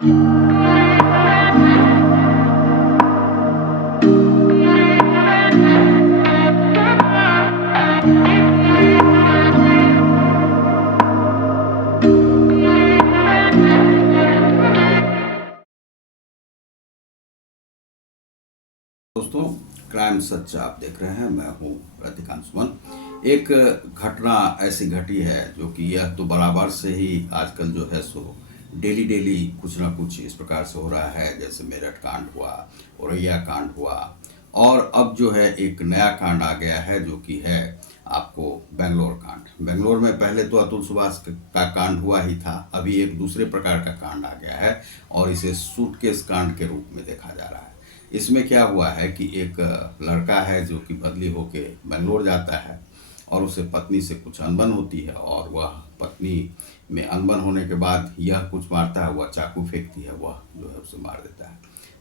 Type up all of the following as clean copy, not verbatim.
दोस्तों, क्राइम सच आप देख रहे हैं। मैं हूं रतिकांत सुमन। एक घटना ऐसी घटी है जो कि यह तो बराबर से ही आजकल जो है सो डेली डेली कुछ ना कुछ इस प्रकार से हो रहा है। जैसे मेरठ कांड हुआ, औरैया कांड हुआ, और अब जो है एक नया कांड आ गया है जो कि है आपको बेंगलोर कांड। बेंगलोर में पहले तो अतुल सुभाष का कांड हुआ ही था, अभी एक दूसरे प्रकार का कांड आ गया है और इसे सूटकेस कांड के रूप में देखा जा रहा है। इसमें क्या हुआ है कि एक लड़का है जो कि बदली होके बेंगलोर जाता है और उसे पत्नी से कुछ अनबन होती है, और वह पत्नी में अनबन होने के बाद यह कुछ मारता है, वह चाकू फेंकती है, वह जो है उसे मार देता है।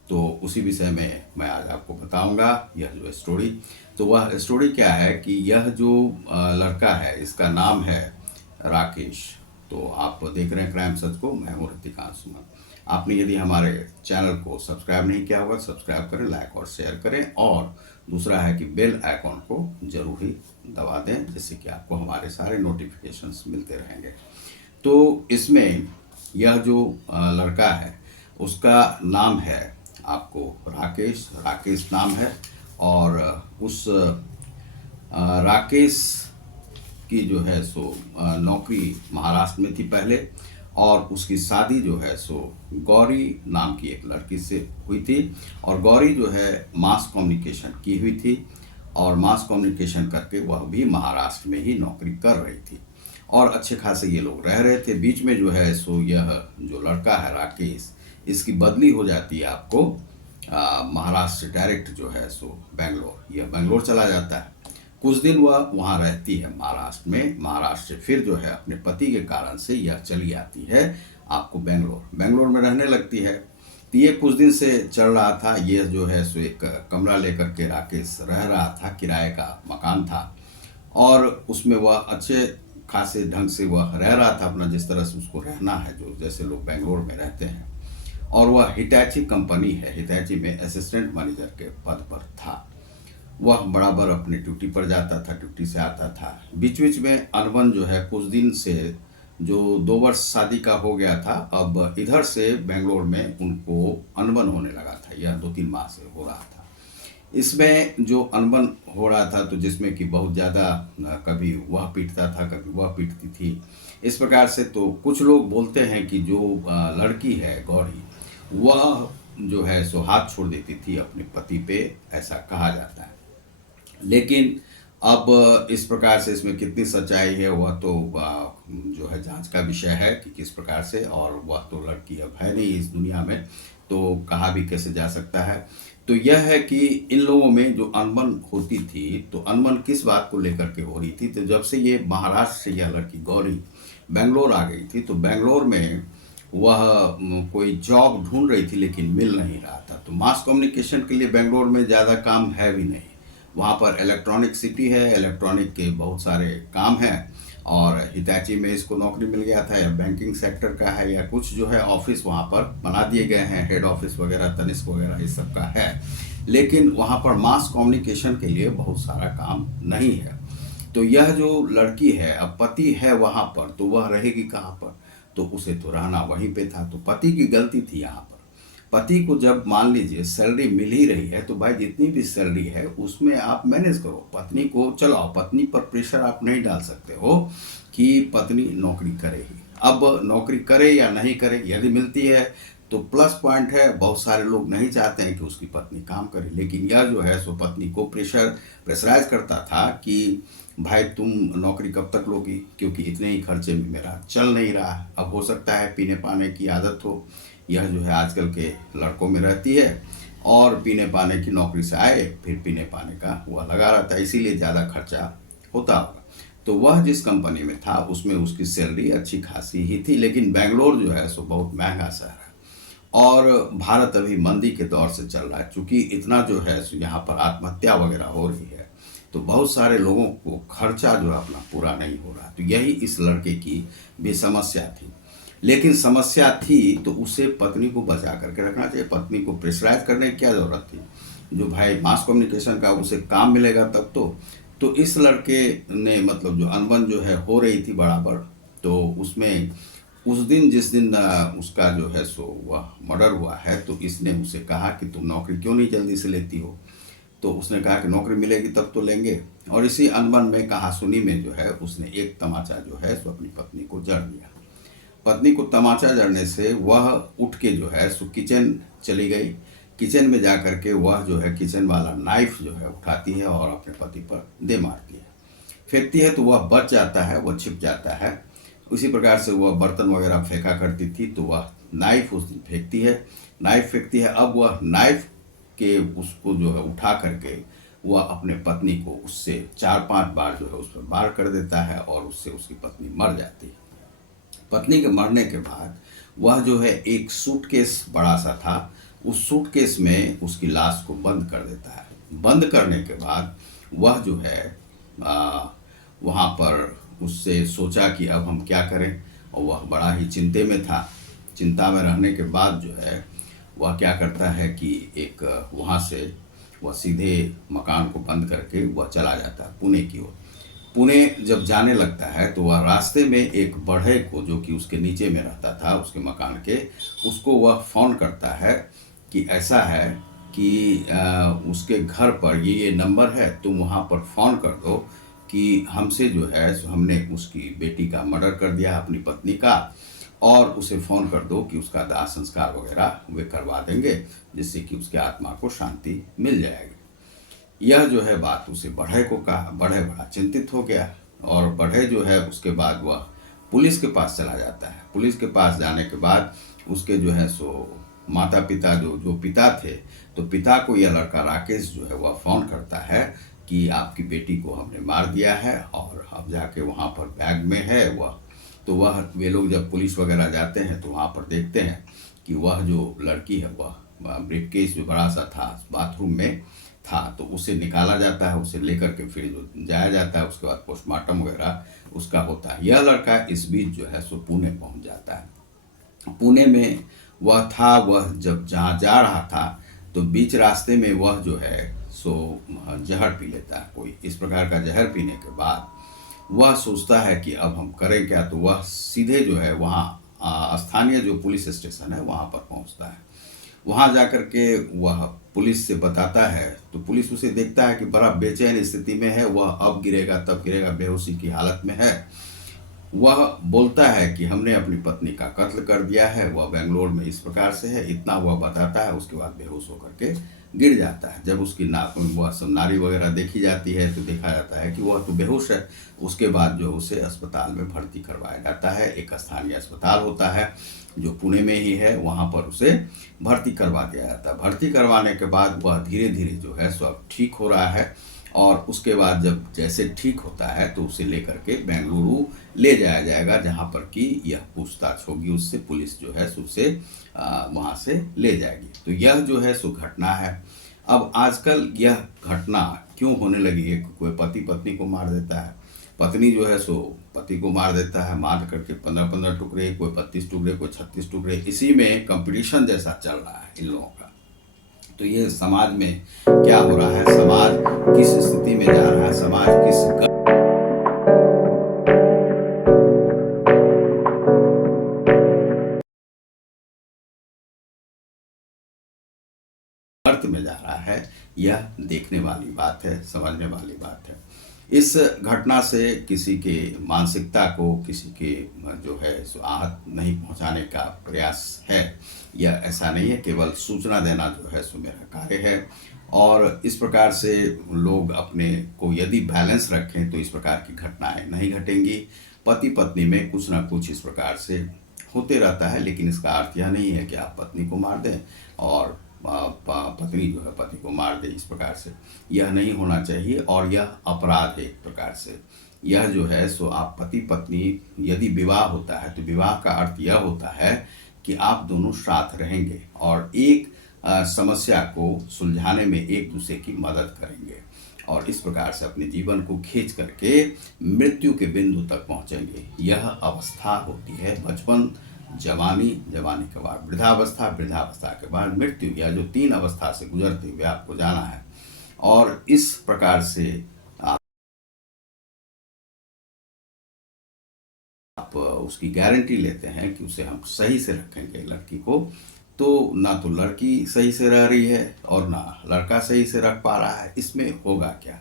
तो उसी विषय में मैं आज आपको बताऊंगा यह जो स्टोरी। तो वह स्टोरी क्या है कि यह जो लड़का है इसका नाम है राकेश। तो आप देख रहे हैं क्राइम सच को, मैं हूं रतिकांत सुमन। आपने यदि हमारे चैनल को सब्सक्राइब नहीं किया होगा, सब्सक्राइब करें, लाइक और शेयर करें, और दूसरा है कि बेल आइकॉन को जरूर ही दबा दें, जिससे कि आपको हमारे सारे नोटिफिकेशंस मिलते रहेंगे। तो इसमें यह जो लड़का है उसका नाम है आपको राकेश। राकेश नाम है, और उस राकेश की जो है सो नौकरी महाराष्ट्र में थी पहले, और उसकी शादी जो है सो गौरी नाम की एक लड़की से हुई थी। और गौरी जो है मास कम्युनिकेशन की हुई थी, और मास कम्युनिकेशन करके वह भी महाराष्ट्र में ही नौकरी कर रही थी, और अच्छे खासे ये लोग रह रहे थे। बीच में जो है सो यह जो लड़का है राकेश, इसकी बदली हो जाती है आपको महाराष्ट्र से डायरेक्ट जो है सो बेंगलोर। यह बेंगलोर चला जाता है। कुछ दिन वह वहाँ रहती है महाराष्ट्र में। महाराष्ट्र से फिर जो है अपने पति के कारण से यह चली आती है आपको बेंगलोर। बेंगलोर में रहने लगती है। तो ये कुछ दिन से चल रहा था। ये जो है सो एक कमरा लेकर के राकेश रह रहा था, किराए का मकान था, और उसमें वह अच्छे खासे ढंग से वह रह रहा था अपना, जिस तरह से उसको रहना है, जो जैसे लोग बेंगलोर में रहते हैं। और वह हिटैची कंपनी है, हिटैची में असिस्टेंट मैनेजर के पद पर था। वह बराबर अपनी ड्यूटी पर जाता था, ड्यूटी से आता था। बीच बीच में अनबन जो है कुछ दिन से, जो 2 वर्ष शादी का हो गया था, अब इधर से बेंगलोर में उनको अनबन होने लगा था। यह 2-3 माह से हो रहा था। इसमें जो अनबन हो रहा था, तो जिसमें कि बहुत ज़्यादा कभी वह पीटता था, कभी वह पीटती थी, इस प्रकार से। तो कुछ लोग बोलते हैं कि जो लड़की है गौरी, वह जो है सो हाथ छोड़ देती थी अपने पति पे, ऐसा कहा जाता है। लेकिन अब इस प्रकार से इसमें कितनी सच्चाई है वह तो जो है जांच का विषय है कि किस प्रकार से। और वह तो लड़की अब है नहीं इस दुनिया में, तो कहा भी कैसे जा सकता है। तो यह है कि इन लोगों में जो अनबन होती थी, तो अनबन किस बात को लेकर के हो रही थी। तो जब से ये महाराष्ट्र से यह लड़की गौरी बेंगलोर आ गई थी, तो बेंगलोर में वह कोई जॉब ढूंढ रही थी, लेकिन मिल नहीं रहा था। तो मास कम्युनिकेशन के लिए बेंगलोर में ज़्यादा काम है भी नहीं। वहाँ पर इलेक्ट्रॉनिक सिटी है, इलेक्ट्रॉनिक के बहुत सारे काम हैं, और हिटैची में इसको नौकरी मिल गया था, या बैंकिंग सेक्टर का है, या कुछ जो है ऑफिस वहाँ पर बना दिए गए हैं, हेड ऑफिस वगैरह, तनिष्क वगैरह, इस सब का है। लेकिन वहाँ पर मास कम्युनिकेशन के लिए बहुत सारा काम नहीं है। तो यह जो लड़की है, अब पति है वहाँ पर, तो वह रहेगी कहाँ पर। तो उसे तो रहना वहीं पे था। तो पति की गलती थी यहाँ पर। पति को जब मान लीजिए सैलरी मिल ही रही है, तो भाई जितनी भी सैलरी है उसमें आप मैनेज करो, पत्नी को चलाओ। पत्नी पर प्रेशर आप नहीं डाल सकते हो कि पत्नी नौकरी करे ही। अब नौकरी करे या नहीं करे, यदि मिलती है तो प्लस पॉइंट है। बहुत सारे लोग नहीं चाहते हैं कि उसकी पत्नी काम करे, लेकिन यह जो है सो पत्नी को प्रेशराइज करता था कि भाई तुम नौकरी कब तक लोगी, क्योंकि इतने ही खर्चे में मेरा चल नहीं रहा है। अब हो सकता है पीने पाने की आदत हो, यह जो है आजकल के लड़कों में रहती है, और पीने पाने की नौकरी से आए फिर पीने पाने का हुआ लगा रहता है, इसीलिए ज़्यादा खर्चा होता होगा। तो वह जिस कंपनी में था उसमें उसकी सैलरी अच्छी खासी ही थी, लेकिन बेंगलोर जो है सो बहुत महंगा शहर है, और भारत अभी मंदी के दौर से चल रहा है। चूँकि इतना जो है सो यहाँ पर आत्महत्या वगैरह हो रही है, तो बहुत सारे लोगों को खर्चा जो है अपना पूरा नहीं हो रहा। तो यही इस लड़के की भी समस्या थी। लेकिन समस्या थी तो उसे पत्नी को बचा करके रखना चाहिए, पत्नी को प्रेशराइज करने की क्या ज़रूरत थी। जो भाई मास कम्युनिकेशन का उसे काम मिलेगा तब तो इस लड़के ने मतलब जो अनबन जो है हो रही थी बराबर, तो उसमें उस दिन जिस दिन उसका जो है सो वह मर्डर हुआ है, तो इसने उसे कहा कि तुम नौकरी क्यों नहीं जल्दी से लेती हो। तो उसने कहा कि नौकरी मिलेगी तब तो लेंगे, और इसी अनबन में कहा सुनी में जो है उसने एक तमाचा जो है सो अपनी पत्नी को जड़ दिया। पत्नी को तमाचा जड़ने से वह उठ के जो है सो किचन चली गई। किचन में जा कर के वह जो है किचन वाला नाइफ जो है उठाती है और अपने पति पर दे मारती है, फेंकती है, तो वह बच जाता है, वह छिप जाता है। उसी प्रकार से वह बर्तन वगैरह फेंका करती थी, तो वह नाइफ उस दिन फेंकती है, नाइफ फेंकती है। अब वह नाइफ के उसको जो है उठा करके वह अपने पत्नी को उससे 4-5 बार जो है उस पर वार कर देता है और उससे उसकी पत्नी मर जाती है। पत्नी के मरने के बाद वह जो है एक सूटकेस बड़ा सा था, उस सूटकेस में उसकी लाश को बंद कर देता है। बंद करने के बाद वह जो है वहाँ पर उससे सोचा कि अब हम क्या करें, और वह बड़ा ही चिंते में था। चिंता में रहने के बाद जो है वह क्या करता है कि एक वहाँ से वह सीधे मकान को बंद करके वह चला जाता है पुणे की ओर। पुणे जब जाने लगता है तो वह रास्ते में एक बढ़ई को, जो कि उसके नीचे में रहता था उसके मकान के, उसको वह फ़ोन करता है कि ऐसा है कि उसके घर पर ये नंबर है, तुम वहाँ पर फ़ोन कर दो कि हमसे जो है सो हमने उसकी बेटी का मर्डर कर दिया अपनी पत्नी का, और उसे फ़ोन कर दो कि उसका दाह संस्कार वगैरह वे करवा देंगे, जिससे कि उसके आत्मा को शांति मिल जाएगी। यह जो है बात उसे बढ़ई को कहा। बढ़ई बड़ा चिंतित हो गया, और बढ़ई जो है उसके बाद वह पुलिस के पास चला जाता है। पुलिस के पास जाने के बाद उसके जो है सो माता पिता जो पिता थे, तो पिता को यह लड़का राकेश जो है वह फ़ोन करता है कि आपकी बेटी को हमने मार दिया है, और अब जाके वहाँ पर बैग में है वह। तो वह वे लोग जब पुलिस वगैरह जाते हैं तो वहाँ पर देखते हैं कि वह जो लड़की है वह ब्रीफकेस जो बड़ा सा था बाथरूम में था, तो उसे निकाला जाता है, उसे लेकर के फिर जो जाया जाता है, उसके बाद पोस्टमार्टम वगैरह उसका होता है। यह लड़का इस बीच जो है सो पुणे पहुँच जाता है। पुणे में वह था, वह जब जहाँ जा रहा था तो बीच रास्ते में वह जो है सो जहर पी लेता है कोई। इस प्रकार का जहर पीने के बाद वह सोचता है कि अब हम करें क्या, तो वह सीधे जो है वहाँ स्थानीय जो पुलिस स्टेशन है वहाँ पर पहुँचता है। वहाँ जाकर के वह पुलिस से बताता है, तो पुलिस उसे देखता है कि बड़ा बेचैन स्थिति में है, वह अब गिरेगा तब गिरेगा, बेहोशी की हालत में है। वह बोलता है कि हमने अपनी पत्नी का कत्ल कर दिया है, वह बेंगलोर में इस प्रकार से है, इतना वह बताता है। उसके बाद बेहोश होकर के गिर जाता है। जब उसकी वह सब नारी वगैरह देखी जाती है तो देखा जाता है कि वह तो बेहोश है। उसके बाद जो उसे अस्पताल में भर्ती करवाया जाता है। एक स्थानीय अस्पताल होता है जो पुणे में ही है, वहाँ पर उसे भर्ती करवा दिया जाता है। भर्ती करवाने के बाद वह धीरे धीरे जो है सो अब ठीक हो रहा है, और उसके बाद जब जैसे ठीक होता है तो उसे लेकर के बेंगलुरु ले जाया जाएगा, जहाँ पर कि यह पूछताछ होगी उससे। पुलिस जो है सो उसे वहाँ से ले जाएगी। तो यह जो है सो घटना है। अब आजकल यह घटना क्यों होने लगी है? कोई पति पत्नी को मार देता है, पत्नी जो है सो पति को मार देता है, मार करके 15-15 टुकड़े, कोई 32 टुकड़े, कोई 36 टुकड़े, इसी में कंपटीशन जैसा चल रहा है इन लोगों का। तो ये समाज में क्या हो रहा है, समाज किस स्थिति में जा रहा है, समाज किस अर्थ में जा रहा है, यह देखने वाली बात है, समझने वाली बात है। इस घटना से किसी के मानसिकता को, किसी के जो है सो आहत नहीं पहुंचाने का प्रयास है, यह ऐसा नहीं है। केवल सूचना देना जो है सो मेरा कार्य है, और इस प्रकार से लोग अपने को यदि बैलेंस रखें तो इस प्रकार की घटनाएं नहीं घटेंगी। पति पत्नी में कुछ ना कुछ इस प्रकार से होते रहता है, लेकिन इसका अर्थ यह नहीं है कि आप पत्नी को मार दें और पत्नी जो है पति को मार दे। इस प्रकार से यह नहीं होना चाहिए, और यह अपराध है एक प्रकार से। यह जो है सो आप पति पत्नी यदि विवाह होता है तो विवाह का अर्थ यह होता है कि आप दोनों साथ रहेंगे और एक समस्या को सुलझाने में एक दूसरे की मदद करेंगे, और इस प्रकार से अपने जीवन को खींच करके मृत्यु के बिंदु तक पहुंचेंगे। यह अवस्था होती है बचपन जवानी, जवानी के बाद वृद्धावस्था, वृद्धावस्था के बाद मृत्यु, या जो 3 अवस्था से गुजरते हुए आपको जाना है। और इस प्रकार से आप उसकी गारंटी लेते हैं कि उसे हम सही से रखेंगे लड़की को, तो ना तो लड़की सही से रह रही है और ना लड़का सही से रख पा रहा है, इसमें होगा क्या?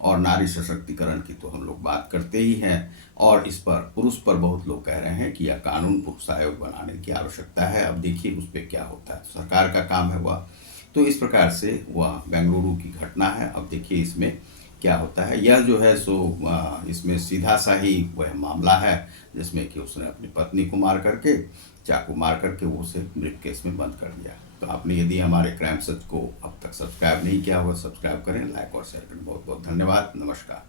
और नारी सशक्तिकरण की तो हम लोग बात करते ही हैं, और इस पर पुरुष पर बहुत लोग कह रहे हैं कि यह कानून पुरुष आयोग बनाने की आवश्यकता है। अब देखिए उस पर क्या होता है, सरकार का काम है वह। तो इस प्रकार से वह बेंगलुरु की घटना है। अब देखिए इसमें क्या होता है। यह जो है सो इसमें सीधा सा ही वह मामला है जिसमें कि उसने अपनी पत्नी को मार करके, चाकू मार करके वो उसे ब्रीफ केस में बंद कर दिया। तो आपने यदि हमारे क्राइम सच को अब तक सब्सक्राइब नहीं किया हुआ, सब्सक्राइब करें, लाइक और शेयर करें। बहुत बहुत धन्यवाद, नमस्कार।